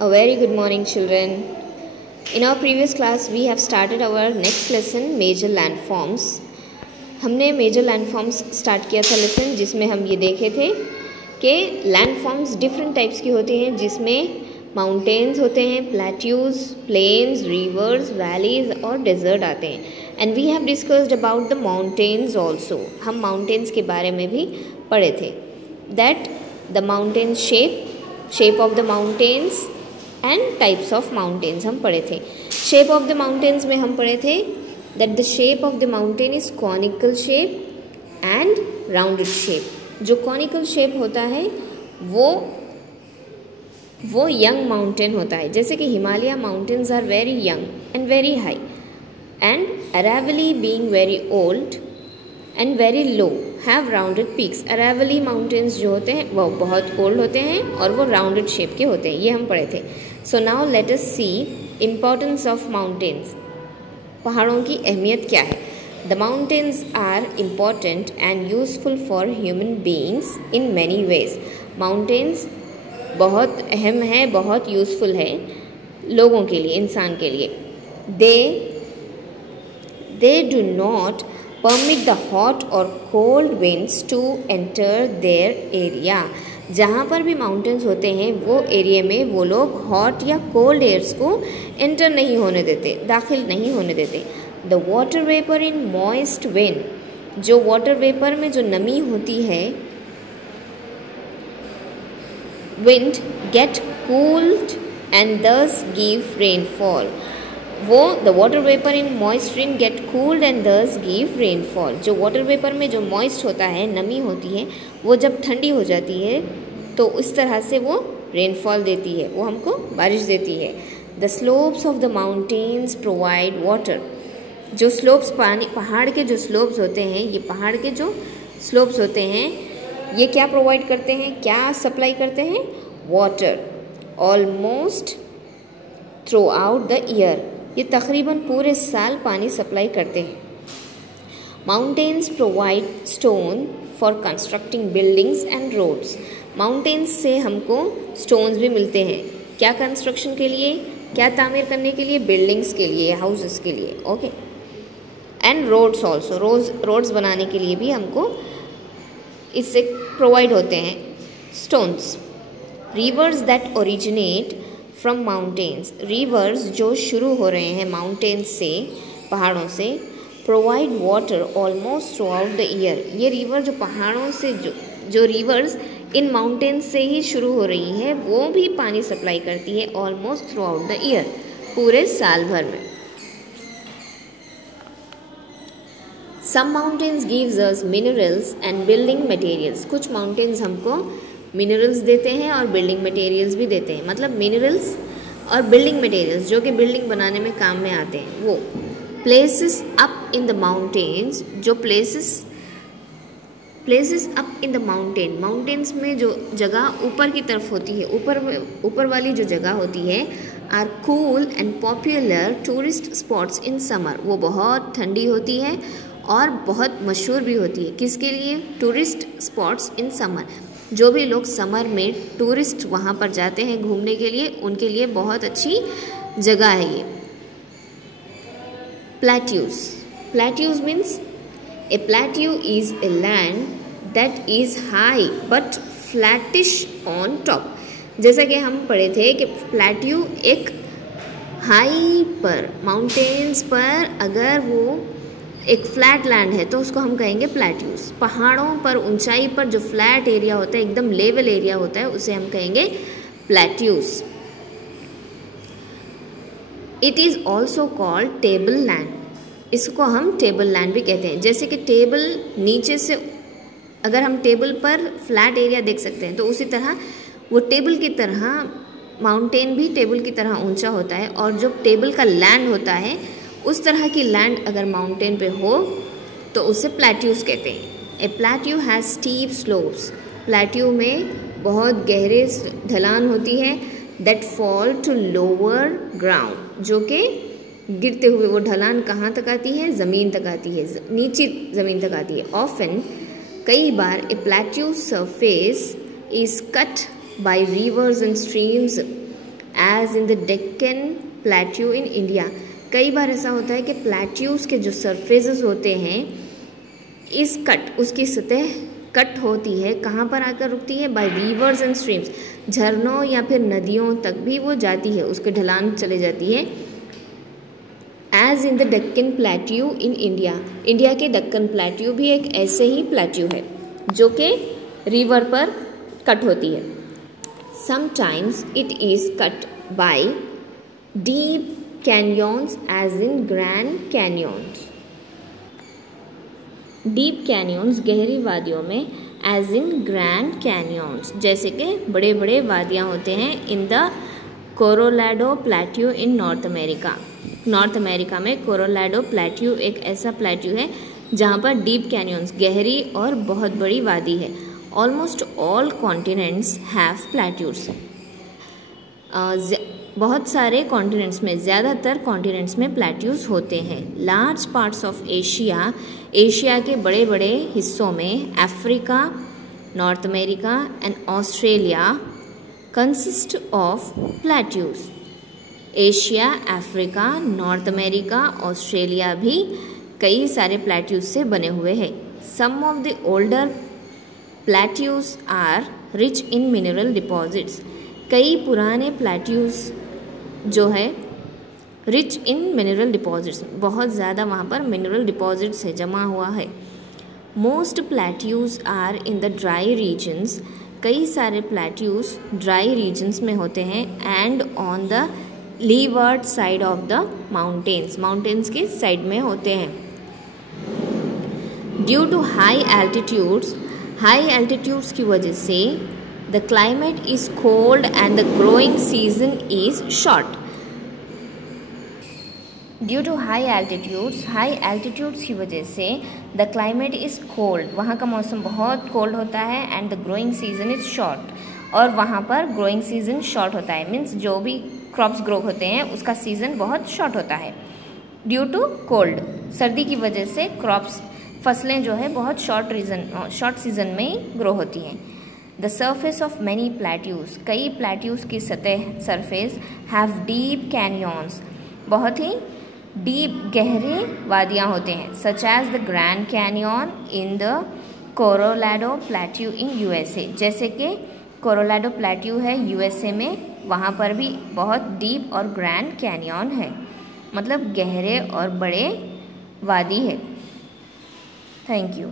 A very good morning, children. In our previous class, we have started our next lesson, major landforms. हमने major landforms start किया था lesson, जिसमें हम ये देखे थे कि लैंडफॉर्म्स डिफरेंट टाइप्स की होती हैं, जिसमें माउंटेन्स होते हैं, प्लेट्यूज, प्लेन्स, रिवर्स, वैलीज और डेजर्ट आते हैं. And we have discussed about the mountains also. हम माउंटेन्स के बारे में भी पढ़े थे. That the mountain shape of the mountains and types of mountains हम पढ़े थे. शेप ऑफ द माउंटेन्स में हम पढ़े थे that the shape of the mountain is conical shape and rounded shape. जो कॉनिकल शेप होता है वो यंग माउंटेन होता है. जैसे कि Himalaya mountains are very young and very high, and Aravalli being very old and very low have rounded peaks. Aravalli mountains जो होते हैं वो बहुत ओल्ड होते हैं और वो राउंडेड शेप के होते हैं. ये हम पढ़े थे. So now let us see importance of mountains. पहाड़ों की अहमियत क्या है. The mountains are important and useful for human beings in many ways. Mountains बहुत अहम है, बहुत यूज़फुल है लोगों के लिए, इंसान के लिए. They do not permit the hot or cold winds to enter their area. जहाँ पर भी माउंटेन्स होते हैं वो एरिया में वो लोग हॉट या कोल्ड एयर्स को एंटर नहीं होने देते, दाखिल नहीं होने देते. The water vapour in moist wind. जो वाटर वेपर में जो नमी होती है, wind get cooled and thus give rainfall. वो the water vapour in moist wind get cooled and thus give rainfall. जो वाटर वेपर में जो मॉइस्ट होता है, नमी होती है, वो जब ठंडी हो जाती है तो उस तरह से वो रेनफॉल देती है, वो हमको बारिश देती है. The slopes of the mountains provide water. जो स्लोप्स पहाड़ के जो स्लोप्स होते हैं, ये पहाड़ के जो स्लोप्स होते हैं ये क्या प्रोवाइड करते हैं, क्या सप्लाई करते हैं, water almost throughout the year. ये तकरीबन पूरे साल पानी सप्लाई करते हैं. Mountains provide stone for constructing buildings and roads. Mountains से हमको स्टोन्स भी मिलते हैं. क्या कंस्ट्रक्शन के लिए, क्या तामीर करने के लिए, बिल्डिंग्स के लिए, हाउसेस के लिए. Okay. And roads also, roads बनाने के लिए भी हमको इससे प्रोवाइड होते हैं stones. Rivers that originate from mountains. Rivers जो शुरू हो रहे हैं माउंटेन्स से, पहाड़ों से, provide water almost throughout the year. ये रिवर जो पहाड़ों से जो रिवर्स इन माउंटेन्स से ही शुरू हो रही है वो भी पानी सप्लाई करती है almost throughout the year, पूरे साल भर में. Some mountains gives us minerals and building materials. कुछ माउंटेन्स हमको मिनरल्स देते हैं और बिल्डिंग मटेरियल्स भी देते हैं. मतलब मिनरल्स और बिल्डिंग मटेरियल्स जो कि बिल्डिंग बनाने में काम में आते हैं. वो places up in the mountains. जो places up in the mountain, mountains में जो जगह ऊपर की तरफ होती है, ऊपर वाली जो जगह होती है, are cool and popular tourist spots in summer. वो बहुत ठंडी होती है और बहुत मशहूर भी होती है. किसके लिए, टूरिस्ट स्पॉट्स इन समर. जो भी लोग समर में टूरिस्ट वहाँ पर जाते हैं घूमने के लिए, उनके लिए बहुत अच्छी जगह है ये. Plateaus. Plateaus means A plateau is a land that is high but flattish on top. जैसा कि हम पढ़े थे कि प्लेट्यू एक हाई पर, माउंटेन्स पर अगर वो एक फ्लैट लैंड है तो उसको हम कहेंगे प्लेट्यूज. पहाड़ों पर, ऊंचाई पर जो फ्लैट एरिया होता है, एकदम लेवल एरिया होता है, उसे हम कहेंगे plateaus. It is also called table land. इसको हम टेबल लैंड भी कहते हैं. जैसे कि टेबल नीचे से, अगर हम टेबल पर फ्लैट एरिया देख सकते हैं तो उसी तरह वो टेबल की तरह माउंटेन भी टेबल की तरह ऊंचा होता है. और जो टेबल का लैंड होता है उस तरह की लैंड अगर माउंटेन पे हो तो उसे प्लेट्यूज कहते हैं. A plateau has steep slopes. Plateau में बहुत गहरे ढलान होती है. That fall to lower ground. जो कि गिरते हुए वो ढलान कहाँ तक आती है, ज़मीन तक आती है, नीचे ज़मीन तक आती है. ऑफन, कई बार, a plateau surface is cut by rivers and streams. As in the Deccan plateau in India. कई बार ऐसा होता है कि प्लेट्यूज के जो सरफेसेस होते हैं इस कट, उसकी सतह कट होती है, कहाँ पर आकर रुकती है? बाय रिवर्स एंड स्ट्रीम्स, झरनों या फिर नदियों तक भी वो जाती है, उसके ढलान चले जाती है। As in the Deccan plateau in India, India के दक्कन प्लेट्यू भी एक ऐसे ही प्लेट्यू है जो कि रिवर पर कट होती है। Sometimes it is cut by deep canyons as in Grand Canyons. Deep canyons गहरी वादियों में, एज इन ग्रैंड कैन्यन्स जैसे कि बड़े बड़े वादियाँ होते हैं। इन the Colorado plateau in north America, north America में कोलोराडो प्लेट्यू एक ऐसा प्लेट्यू है जहाँ पर डीप कैन्यन्स गहरी और बहुत बड़ी वादी है। Almost all continents have plateaus, बहुत सारे कॉन्टिनेंट्स में, ज़्यादातर कॉन्टिनेंट्स में प्लेट्यूज होते हैं। Large parts of Asia, Asia के बड़े बड़े हिस्सों में, Africa, North America and Australia consist of plateaus. Asia, Africa, North America, Australia भी कई सारे प्लेट्यूज से बने हुए हैं। Some of the older plateaus are rich in mineral deposits, कई पुराने प्लेट्यूज जो है रिच इन मिनरल डिपॉजिट्स, बहुत ज़्यादा वहाँ पर मिनरल डिपॉजिट्स है, जमा हुआ है। Most plateaus are in the dry regions, कई सारे प्लेट्यूज ड्राई रीजन्स में होते हैं। And on the leeward side of the mountains, mountains के साइड में होते हैं। Due to high altitudes, high altitudes की वजह से the climate is cold and the growing season is short. Due to high altitudes की वजह से द क्लाइमेट इज कोल्ड, वहाँ का मौसम बहुत कोल्ड होता है। And the growing season is short, और वहाँ पर ग्रोइंग सीजन शॉर्ट होता है, मीन्स जो भी क्रॉप्स ग्रो होते हैं उसका सीजन बहुत शॉर्ट होता है। ड्यू टू कोल्ड, सर्दी की वजह से क्रॉप्स, फसलें जो है बहुत शॉर्ट सीजन में ही ग्रो होती हैं। The surface of many plateaus, कई प्लेट्यूज की सतह, सरफेस, हैव डीप कैन्यन्स, बहुत ही डीप गहरे वादियाँ होते हैं। Such as the Grand Canyon in the Colorado plateau in USA, जैसे कि कोलोराडो प्लेट्यू है यूएसए में, वहाँ पर भी बहुत डीप और ग्रैंड कैन्यन है, मतलब गहरे और बड़े वादी है। Thank you.